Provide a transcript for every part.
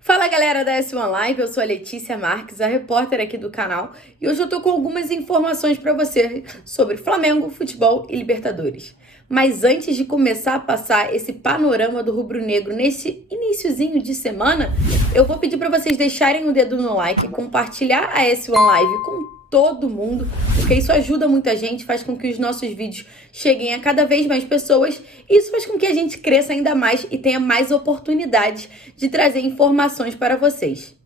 Fala galera da S1 Live, eu sou a Letícia Marques, a repórter aqui do canal, e hoje eu tô com algumas informações para você sobre Flamengo, futebol e Libertadores. Mas antes de começar a passar esse panorama do rubro-negro nesse iniciozinho de semana, eu vou pedir para vocês deixarem o dedo no like, compartilhar a S1 Live com todo mundo, porque isso ajuda muita gente, faz com que os nossos vídeos cheguem a cada vez mais pessoas, e isso faz com que a gente cresça ainda mais e tenha mais oportunidades de trazer informações para vocês.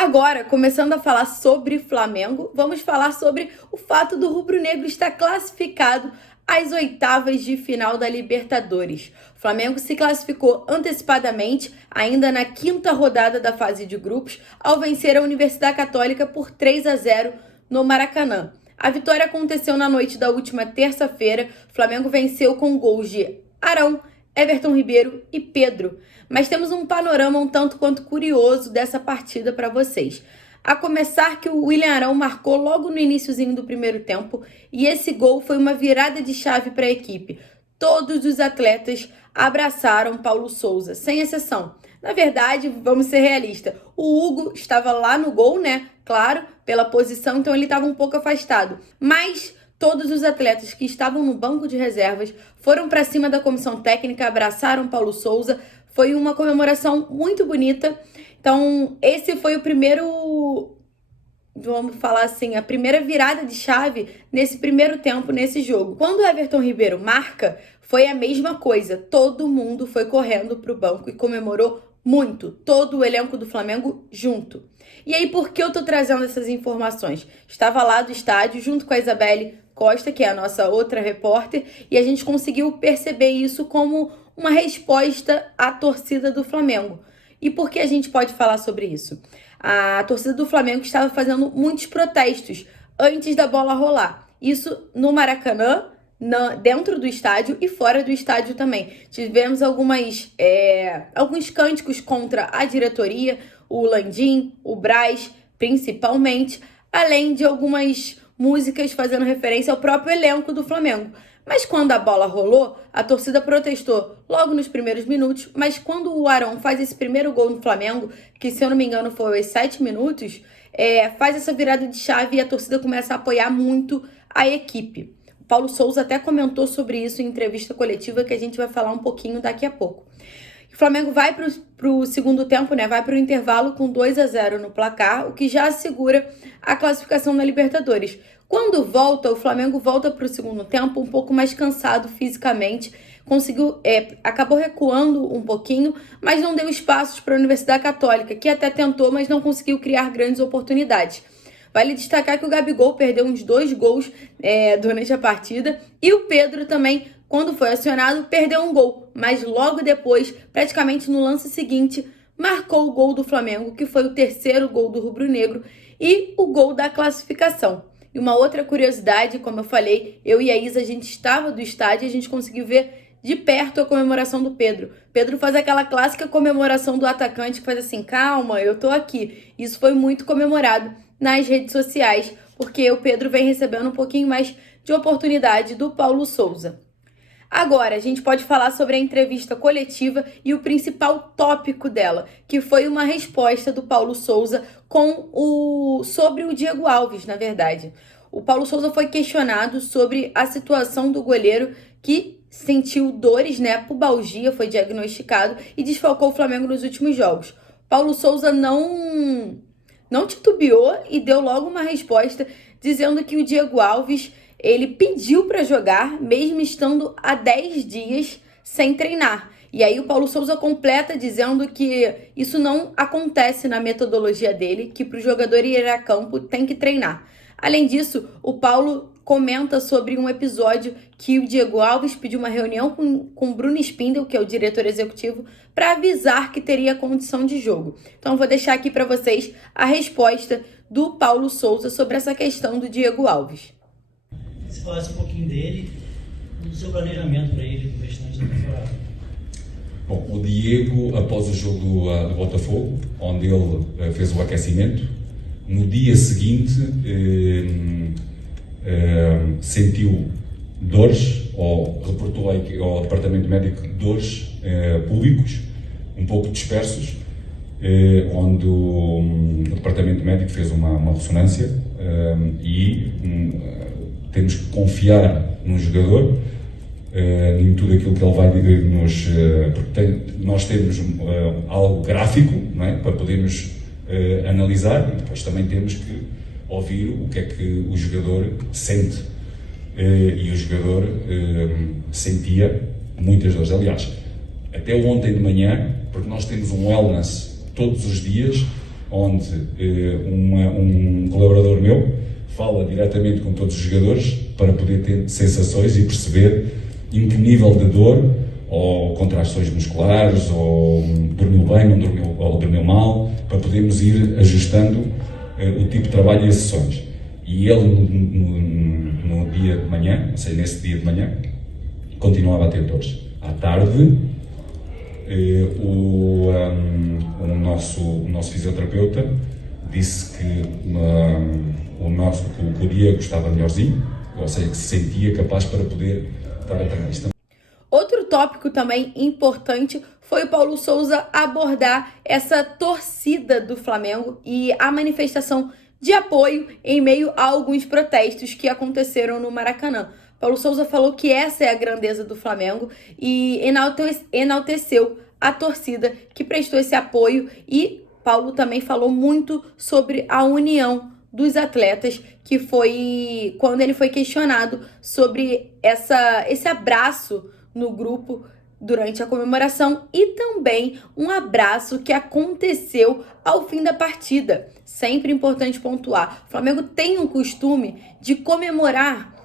Agora, começando a falar sobre Flamengo, vamos falar sobre o fato do rubro-negro estar classificado às oitavas de final da Libertadores. O Flamengo se classificou antecipadamente, ainda na quinta rodada da fase de grupos, ao vencer a Universidade Católica por 3-0 no Maracanã. A vitória aconteceu na noite da última terça-feira. O Flamengo venceu com gols de Arão, Everton Ribeiro e Pedro. Mas temos um panorama um tanto quanto curioso dessa partida para vocês. A começar que o William Arão marcou logo no iniciozinho do primeiro tempo e esse gol foi uma virada de chave para a equipe. Todos os atletas abraçaram Paulo Souza, sem exceção. Na verdade, vamos ser realistas, o Hugo estava lá no gol, né? Claro, pela posição, então ele estava um pouco afastado. Mas todos os atletas que estavam no banco de reservas foram para cima da comissão técnica, abraçaram Paulo Souza. Foi uma comemoração muito bonita. Então, esse foi o primeiro, vamos falar assim, a primeira virada de chave nesse primeiro tempo, nesse jogo. Quando o Everton Ribeiro marca, foi a mesma coisa. Todo mundo foi correndo para o banco e comemorou muito. Todo o elenco do Flamengo junto. E aí, por que eu tô trazendo essas informações? Estava lá do estádio, junto com a Isabelle Costa, que é a nossa outra repórter, e a gente conseguiu perceber isso como uma resposta à torcida do Flamengo. E por que a gente pode falar sobre isso? A torcida do Flamengo estava fazendo muitos protestos antes da bola rolar. Isso no Maracanã, dentro do estádio e fora do estádio também. Tivemos alguns cânticos contra a diretoria, o Landim, o Braz, principalmente, além de algumas músicas fazendo referência ao próprio elenco do Flamengo. Mas quando a bola rolou, a torcida protestou logo nos primeiros minutos, mas quando o Arão faz esse primeiro gol no Flamengo, que se eu não me engano foi aos 7 minutos, faz essa virada de chave e a torcida começa a apoiar muito a equipe. O Paulo Souza até comentou sobre isso em entrevista coletiva, que a gente vai falar um pouquinho daqui a pouco. O Flamengo vai para o segundo tempo, né? Vai para o intervalo com 2-0 no placar, o que já assegura a classificação na Libertadores. Quando volta, o Flamengo volta para o segundo tempo um pouco mais cansado fisicamente, acabou recuando um pouquinho, mas não deu espaços para a Universidade Católica, que até tentou, mas não conseguiu criar grandes oportunidades. Vale destacar que o Gabigol perdeu uns 2 gols durante a partida e o Pedro também, quando foi acionado, perdeu um gol, mas logo depois, praticamente no lance seguinte, marcou o gol do Flamengo, que foi o terceiro gol do rubro-negro e o gol da classificação. E uma outra curiosidade, como eu falei, eu e a Isa, a gente estava do estádio e a gente conseguiu ver de perto a comemoração do Pedro. Pedro faz aquela clássica comemoração do atacante que faz assim, calma, eu tô aqui. Isso foi muito comemorado nas redes sociais, porque o Pedro vem recebendo um pouquinho mais de oportunidade do Paulo Souza. Agora, a gente pode falar sobre a entrevista coletiva e o principal tópico dela, que foi uma resposta do Paulo Souza sobre o Diego Alves, na verdade. O Paulo Souza foi questionado sobre a situação do goleiro que sentiu dores, né, pubalgia, foi diagnosticado e desfalcou o Flamengo nos últimos jogos. Paulo Souza não titubeou e deu logo uma resposta dizendo que o Diego Alves ele pediu para jogar, mesmo estando há 10 dias sem treinar. E aí o Paulo Souza completa dizendo que isso não acontece na metodologia dele, que para o jogador ir a campo tem que treinar. Além disso, o Paulo comenta sobre um episódio que o Diego Alves pediu uma reunião com o Bruno Spindel, que é o diretor executivo, para avisar que teria condição de jogo. Então eu vou deixar aqui para vocês a resposta do Paulo Souza sobre essa questão do Diego Alves. Se falasse um pouquinho dele, do seu planejamento para ele no restante da temporada. Bom, o Diego, após o jogo do Botafogo, onde ele fez o aquecimento, no dia seguinte sentiu dores, ou reportou ao departamento médico dores públicos, um pouco dispersos, onde o departamento médico fez uma ressonância e temos que confiar no jogador, em tudo aquilo que ele vai nos... porque nós temos algo gráfico, não é, para podermos analisar, e depois também temos que ouvir o que é que o jogador sente. E o jogador sentia muitas dores. Aliás, até ontem de manhã, porque nós temos um wellness todos os dias, onde um colaborador meu fala diretamente com todos os jogadores para poder ter sensações e perceber em que nível de dor, ou contrações musculares, ou dormiu bem, não dormiu, ou dormiu mal, para podermos ir ajustando o tipo de trabalho e as sessões. E ele, no dia de manhã, ou seja, nesse dia de manhã, continuava a ter dores. À tarde, o nosso fisioterapeuta disse que o Diego estava melhorzinho, ou seja, que se sentia capaz para poder estar a treinar. Outro tópico também importante foi o Paulo Souza abordar essa torcida do Flamengo e a manifestação de apoio em meio a alguns protestos que aconteceram no Maracanã. Paulo Souza falou que essa é a grandeza do Flamengo e enalteceu a torcida que prestou esse apoio, e Paulo também falou muito sobre a união dos atletas, que foi quando ele foi questionado sobre esse abraço no grupo durante a comemoração e também um abraço que aconteceu ao fim da partida. Sempre importante pontuar. O Flamengo tem um costume de comemorar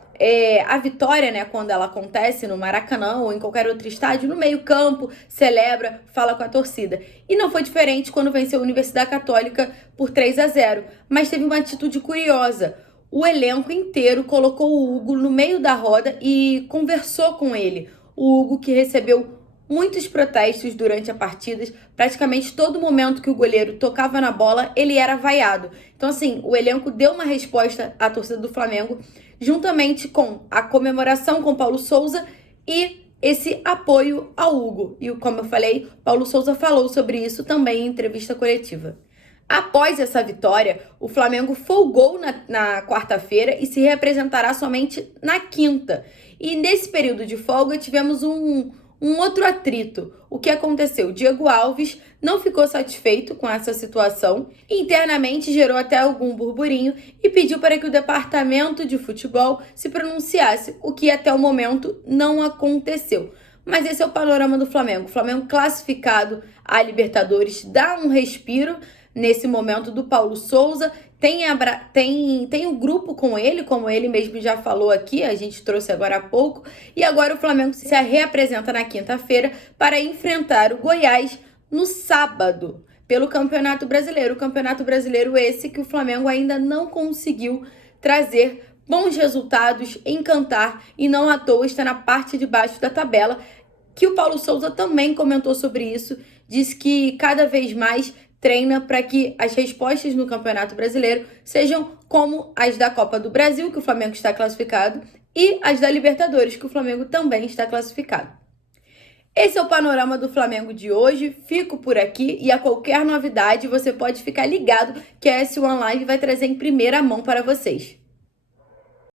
a vitória, né, quando ela acontece no Maracanã ou em qualquer outro estádio, no meio-campo, celebra, fala com a torcida. E não foi diferente quando venceu a Universidade Católica por 3-0. Mas teve uma atitude curiosa. O elenco inteiro colocou o Hugo no meio da roda e conversou com ele. O Hugo, que recebeu muitos protestos durante a partida, praticamente todo momento que o goleiro tocava na bola, ele era vaiado. Então, assim, o elenco deu uma resposta à torcida do Flamengo, juntamente com a comemoração com Paulo Souza e esse apoio ao Hugo. E, como eu falei, Paulo Souza falou sobre isso também em entrevista coletiva. Após essa vitória, o Flamengo folgou na quarta-feira e se representará somente na quinta. E nesse período de folga tivemos um outro atrito. O que aconteceu? Diego Alves não ficou satisfeito com essa situação, internamente gerou até algum burburinho e pediu para que o departamento de futebol se pronunciasse, o que até o momento não aconteceu. Mas esse é o panorama do Flamengo. O Flamengo classificado à Libertadores dá um respiro nesse momento do Paulo Souza. Tem um grupo com ele, como ele mesmo já falou aqui, a gente trouxe agora há pouco, e agora o Flamengo se reapresenta na quinta-feira para enfrentar o Goiás no sábado, pelo Campeonato Brasileiro. O Campeonato Brasileiro esse que o Flamengo ainda não conseguiu trazer bons resultados, encantar, e não à toa está na parte de baixo da tabela, que o Paulo Souza também comentou sobre isso, disse que cada vez mais treina para que as respostas no Campeonato Brasileiro sejam como as da Copa do Brasil, que o Flamengo está classificado, e as da Libertadores, que o Flamengo também está classificado. Esse é o panorama do Flamengo de hoje. Fico por aqui e a qualquer novidade você pode ficar ligado que a S1 Live vai trazer em primeira mão para vocês.